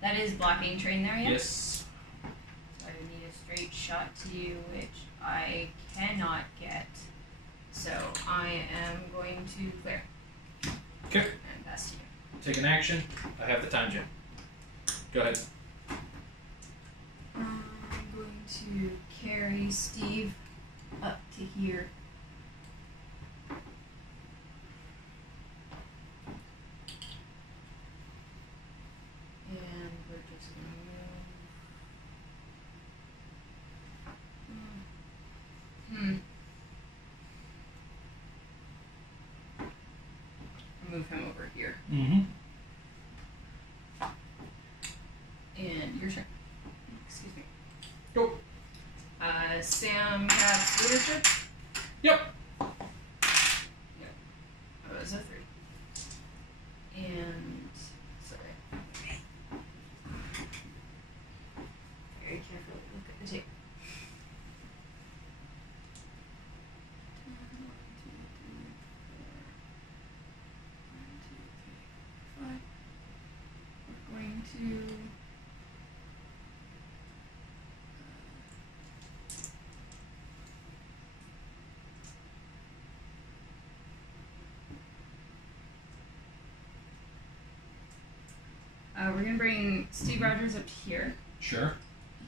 That is blocking train there, yeah? Yes. So I need a straight shot to you, which I cannot get. So I am going to clear. Okay. And pass to you. Take an action. I have the time gem. Go ahead. I'm going to carry Steve up to here. And we're just going to move him over here. Mm-hmm. And your turn. Excuse me. Go. Sam Cap's leadership. Yep. That was a 3. And sorry. Very carefully look at the tape. We're gonna bring Steve Rogers up here. Sure.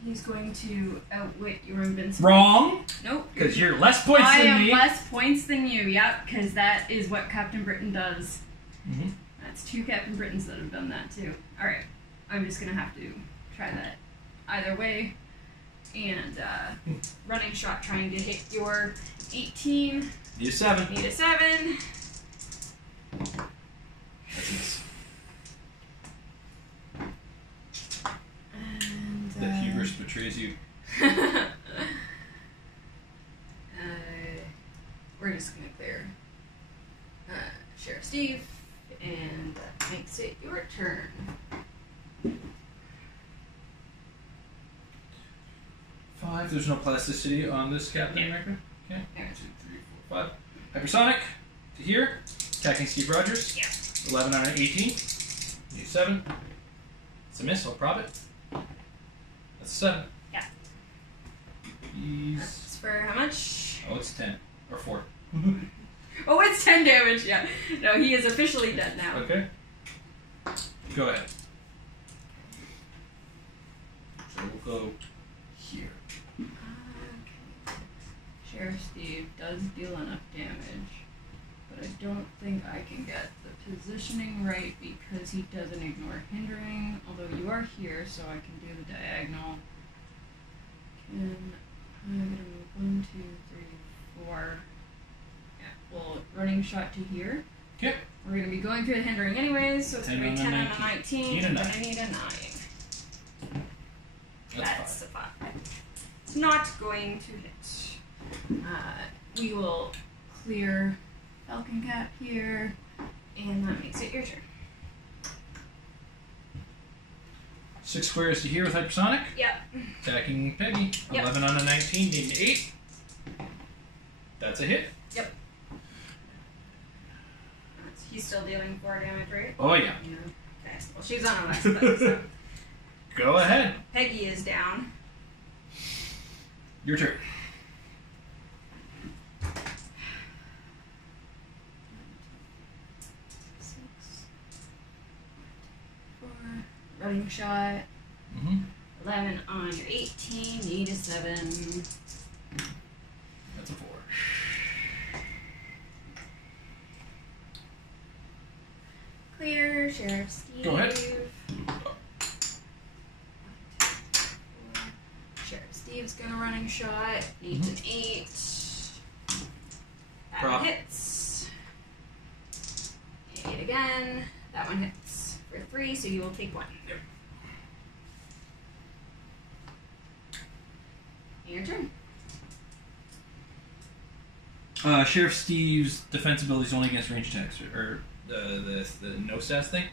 He's going to outwit your invincible. Wrong. Nope. Because you're less points I than am me. less points than you. Yep, because that is what Captain Britain does. Mm-hmm. That's 2 Captain Britons that have done that too. All right, I'm just gonna have to try that either way. And running shot, trying to hit your 18. Need a 7. Need a 7. That's nice. And The hubris betrays you. we're just gonna clear Sheriff Steve, and that makes it your turn. 5. There's no plasticity on this Captain America. Okay. Yeah. 1, 2, 3, 4, 5. Hypersonic to here. Attacking Steve Rogers. Yeah. 11 on an 18. Need 7. It's a miss. I'll prop it. That's 7. Yeah. He's... That's for how much? Oh, it's 10. Or 4. Oh, it's 10 damage, yeah. No, he is officially dead now. Okay. Go ahead. So we'll go here. Okay. Sheriff Steve does deal enough damage, but I don't think I can get the positioning right because he doesn't ignore hindering, although you are here, so I can do the diagonal. I'm gonna move 1, 2, 3, 4. Yeah, well, running shot to here. Okay. We're gonna be going through the hindering anyways, so it's gonna be 10 on a 19. Need a 9. But I need a 9. That's a 5. Not going to hit. We will clear Falcon Cap here, and that makes it your turn. 6 squares to here with hypersonic. Yep. Attacking Peggy. Yep. 11 on a 19, need an 8. That's a hit. Yep. He's still dealing 4 damage, right? Oh, yeah. Okay. Well, she's on a less though, so Go ahead. Peggy is down. Your turn. Running shot. Mm-hmm. 11 on your 18. Need a 7. That's a 4. Clear. Sheriff Steve. Go ahead. Sheriff Steve's gonna running shot. Needs an 8. That Prop. one hits. 8 again. That one hits for 3, so you will take 1. Yep. Your turn. Sheriff Steve's defense ability is only against range attacks, or the no stats thing?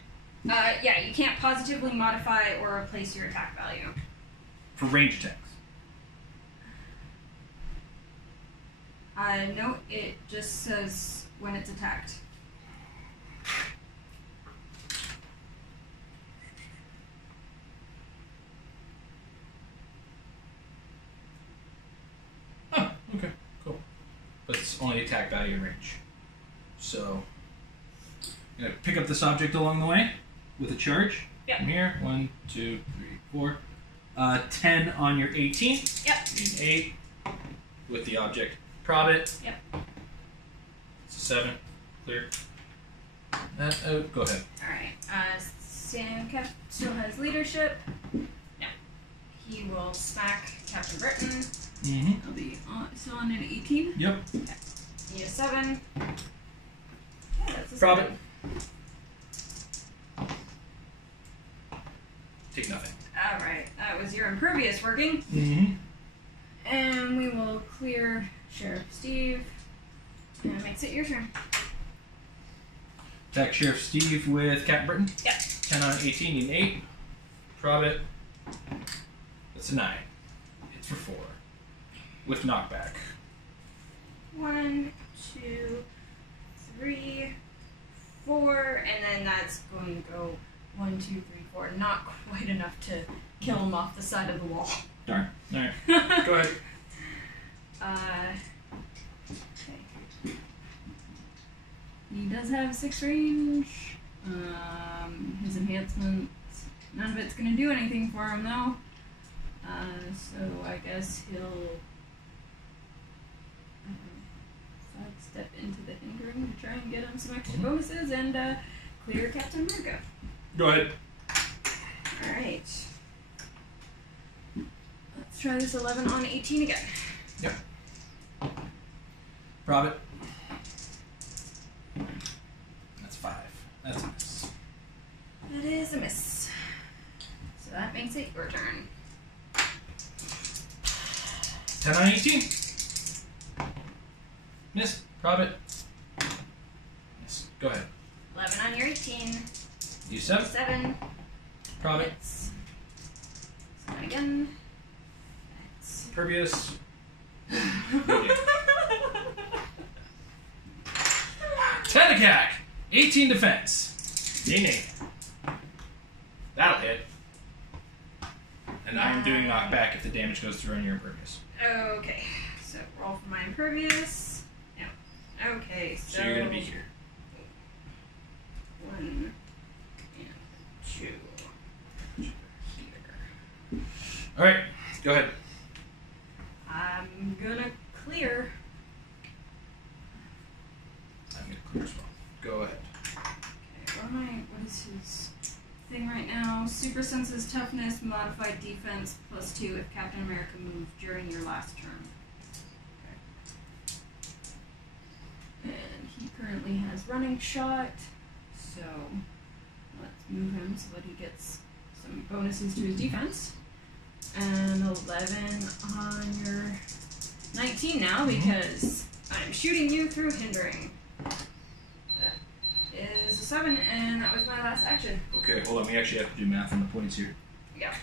Yeah, you can't positively modify or replace your attack value. For range attacks. No, it just says when it's attacked. Oh, okay, cool. But it's only attack value and range. So, I'm going to pick up this object along the way with a charge. Yep. From here. 1, 2, 3, 4. 10 on your 18. Yep. Need an 8 with the object. Prob it. Yep. It's a 7. Clear. That out. Go ahead. Alright. Sam Cap still has leadership. No. He will smack Captain Britain. Mm-hmm. I'll be still on an 18. Yep. Okay. Need a 7. Yeah, that's a Prob 7. it. Take nothing. Alright. That was your impervious working. Mm-hmm. And we will clear Sheriff Steve. And that makes it your turn. Attack Sheriff Steve with Captain Britain. Yep. 10 on 18, need an 8. Prob it. That's a 9. It's for 4. With knockback. 1, 2, 3, 4, and then that's going to go 1, 2, 3, 4. Not quite enough to kill him off the side of the wall. Darn. Alright. Go ahead. Okay. He does have 6 range. His enhancements None of it's gonna do anything for him though. So I guess he'll step into the hindering to try and get him some extra bonuses and clear Captain America. Go ahead. Alright. Let's try this 11 on 18 again. Yep. Profit. That's 5. That's a miss. That is a miss. So that makes it your turn. 10 on 18. Miss. Profit. Miss. Go ahead. 11 on your 18. You 7. 7. Profit. Hits. 7 again. Hits. Pervious. 10 attack. 18 defense. Nay. That'll hit. And I'm doing knockback if the damage goes through on your impervious. Okay. So roll for my impervious. No. Okay, So you're going to be here. 1 and 2. Here. Alright, go ahead. I'm gonna clear. I'm going to clear as well. Go ahead. Okay, what is his thing right now? Super senses toughness, modified defense, +2 if Captain America moved during your last turn. Okay. And he currently has running shot, so let's move him so that he gets some bonuses to his defense. And 11 on your 19 now because I'm shooting you through hindering. That is a 7, and that was my last action. Okay, hold on. We actually have to do math on the points here. Yeah.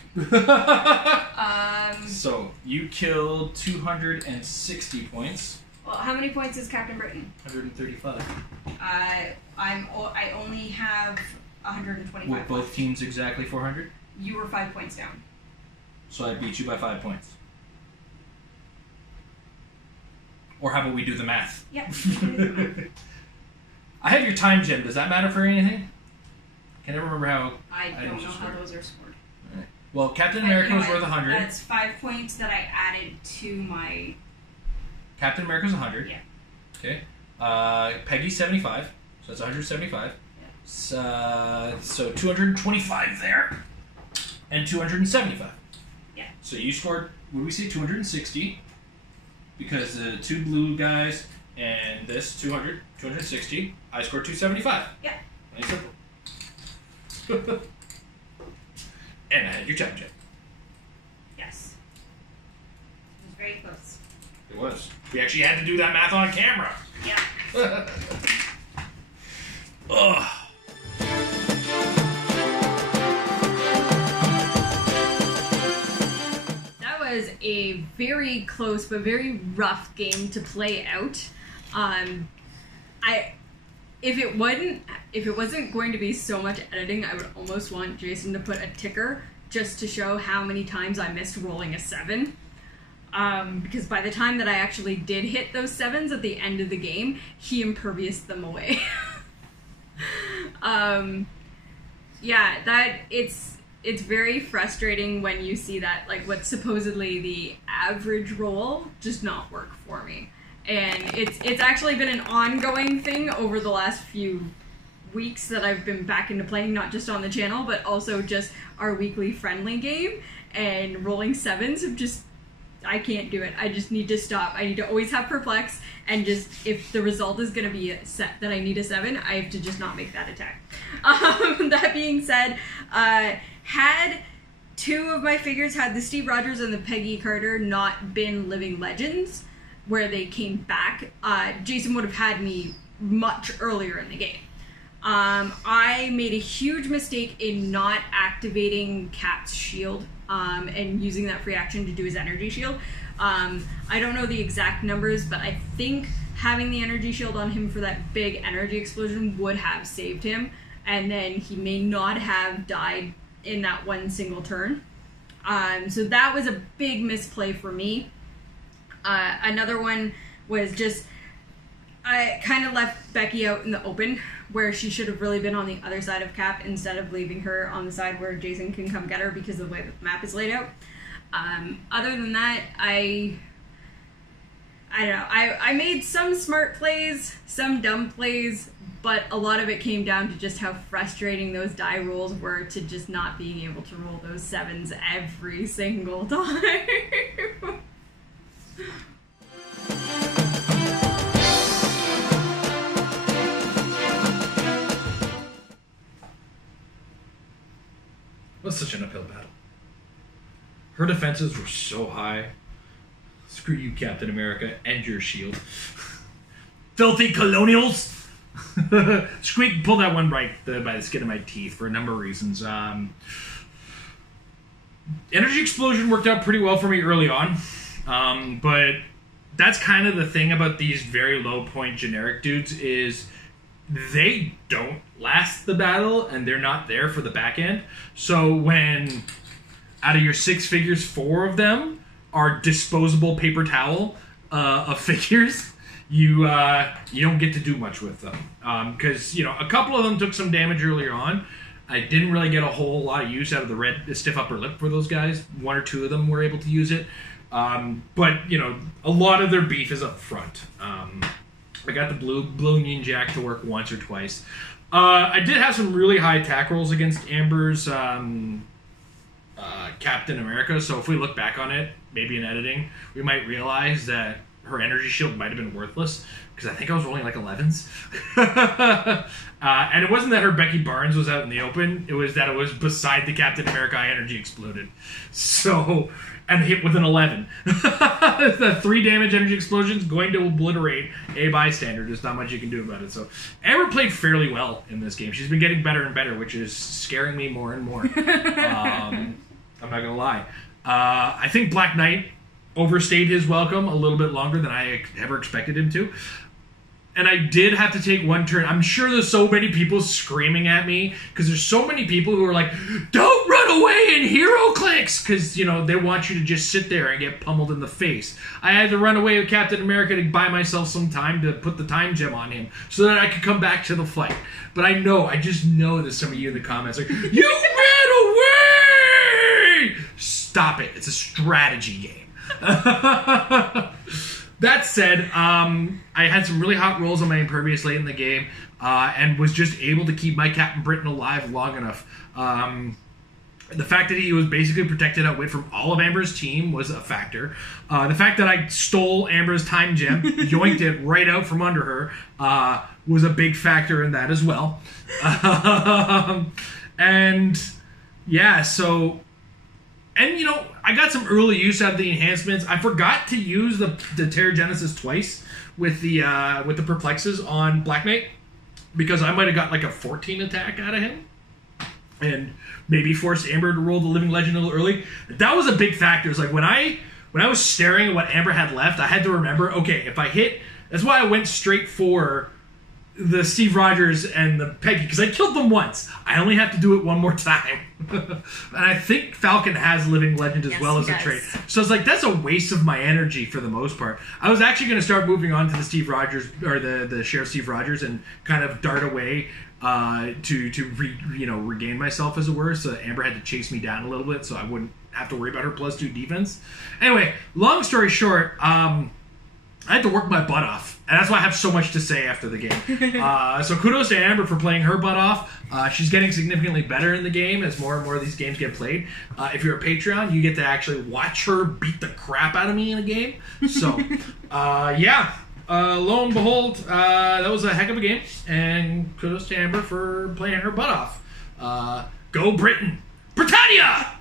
So, you killed 260 points. Well, how many points is Captain Britain? 135. I only have 125. With both left. teams exactly 400? You were 5 points down. So I beat you by 5 points. Or how about we do the math? Yeah. I have your time gem. Does that matter for anything? Can I remember how... I don't know how scored. those are scored. Right. Well, Captain America was worth 100. That's 5 points that I added to my... Captain America's 100. Yeah. Okay. Peggy's 75. So that's 175. Yeah. So 225 there. And 275. Yeah. So you scored, what did we say, 260? Because the 2 blue guys and this 200, 260. I scored 275. Yeah. Nice simple. And I had your time check. Yes. It was very close. It was. We actually had to do that math on camera. Yeah. Ugh. That was a very close but very rough game to play out. If it wasn't going to be so much editing, I would almost want Jason to put a ticker just to show how many times I missed rolling a 7. Because by the time that I actually did hit those 7s at the end of the game, he impervioused them away. Yeah, that it's very frustrating when you see that, like, what's supposedly the average roll just not work for me. And it's actually been an ongoing thing over the last few weeks that I've been back into playing, not just on the channel, but also just our weekly friendly game. And rolling 7s have just, I can't do it. I just need to stop. I need to always have perplex, and just, if the result is going to be set that I need a 7, I have to just not make that attack. That being said, had 2 of my figures, had the Steve Rogers and the Peggy Carter not been living legends, where they came back, Jason would have had me much earlier in the game. I made a huge mistake in not activating Cap's shield and using that free action to do his energy shield. I don't know the exact numbers, but I think having the energy shield on him for that big energy explosion would have saved him, and then he may not have died in that one single turn. So that was a big misplay for me. Another one was just, I kind of left Becky out in the open where she should have really been on the other side of Cap instead of leaving her on the side where Jason can come get her because of the way that the map is laid out. Other than that, I don't know. I made some smart plays, some dumb plays, but a lot of it came down to just how frustrating those die rolls were to just not being able to roll those 7s every single time. It was such an uphill battle. Her defenses were so high. Screw you, Captain America, and your shield. Filthy colonials! Squeak, pull that one right by the skin of my teeth for a number of reasons. Energy Explosion worked out pretty well for me early on, but that's kind of the thing about these very low point generic dudes is they don't last the battle and they're not there for the back end. So when out of your 6 figures, 4 of them are disposable paper towel of figures, you don't get to do much with them. Because, a couple of them took some damage earlier on. I didn't really get a whole lot of use out of the stiff upper lip for those guys. 1 or 2 of them were able to use it. But, a lot of their beef is up front. I got the Blue Union Jack to work once or twice. I did have some really high attack rolls against Amber's Captain America, so if we look back on it, maybe in editing, we might realize that her energy shield might have been worthless, because I think I was rolling like 11s. And it wasn't that her Becky Barnes was out in the open, it was that it was beside the Captain America energy exploded. So, and hit with an 11. The 3 damage energy explosions going to obliterate a bystander. There's not much you can do about it. So, Amber played fairly well in this game. She's been getting better and better, which is scaring me more and more. I'm not going to lie. I think Black Knight overstayed his welcome a little bit longer than I ever expected him to. And I did have to take one turn. I'm sure there's so many people screaming at me because there's so many people who are like, don't run away in Heroclix, because, they want you to just sit there and get pummeled in the face. I had to run away with Captain America to buy myself some time to put the time gem on him so that I could come back to the fight. But I just know that some of you in the comments are like, you ran away! Stop it. It's a strategy game. That said, I had some really hot rolls on my Impervious late in the game, and was just able to keep my Captain Britain alive long enough. The fact that he was basically protected outwit from all of Amber's team was a factor. The fact that I stole Amber's time gem, yoinked it right out from under her, was a big factor in that as well. And yeah, so... And, I got some early use out of the enhancements. I forgot to use the Terrigenesis twice with the Perplexes on Black Knight, because I might have got like a 14 attack out of him and maybe forced Amber to roll the Living Legend a little early. That was a big factor. It's like when I was staring at what Amber had left, I had to remember, okay, if I hit... That's why I went straight for the Steve Rogers and the Peggy, because I killed them once. I only have to do it one more time. And I think Falcon has Living Legend as well as a trait. So it's like, that's a waste of my energy for the most part. I was actually going to start moving on to the Steve Rogers, or the Sheriff Steve Rogers, and kind of dart away to regain myself, as it were. So Amber had to chase me down a little bit so I wouldn't have to worry about her +2 defense. Anyway, long story short, I had to work my butt off, and that's why I have so much to say after the game. So kudos to Amber for playing her butt off. She's getting significantly better in the game as more and more of these games get played. If you're a Patreon, you get to actually watch her beat the crap out of me in a game. So, lo and behold, that was a heck of a game, and kudos to Amber for playing her butt off. Go Britain! Britannia!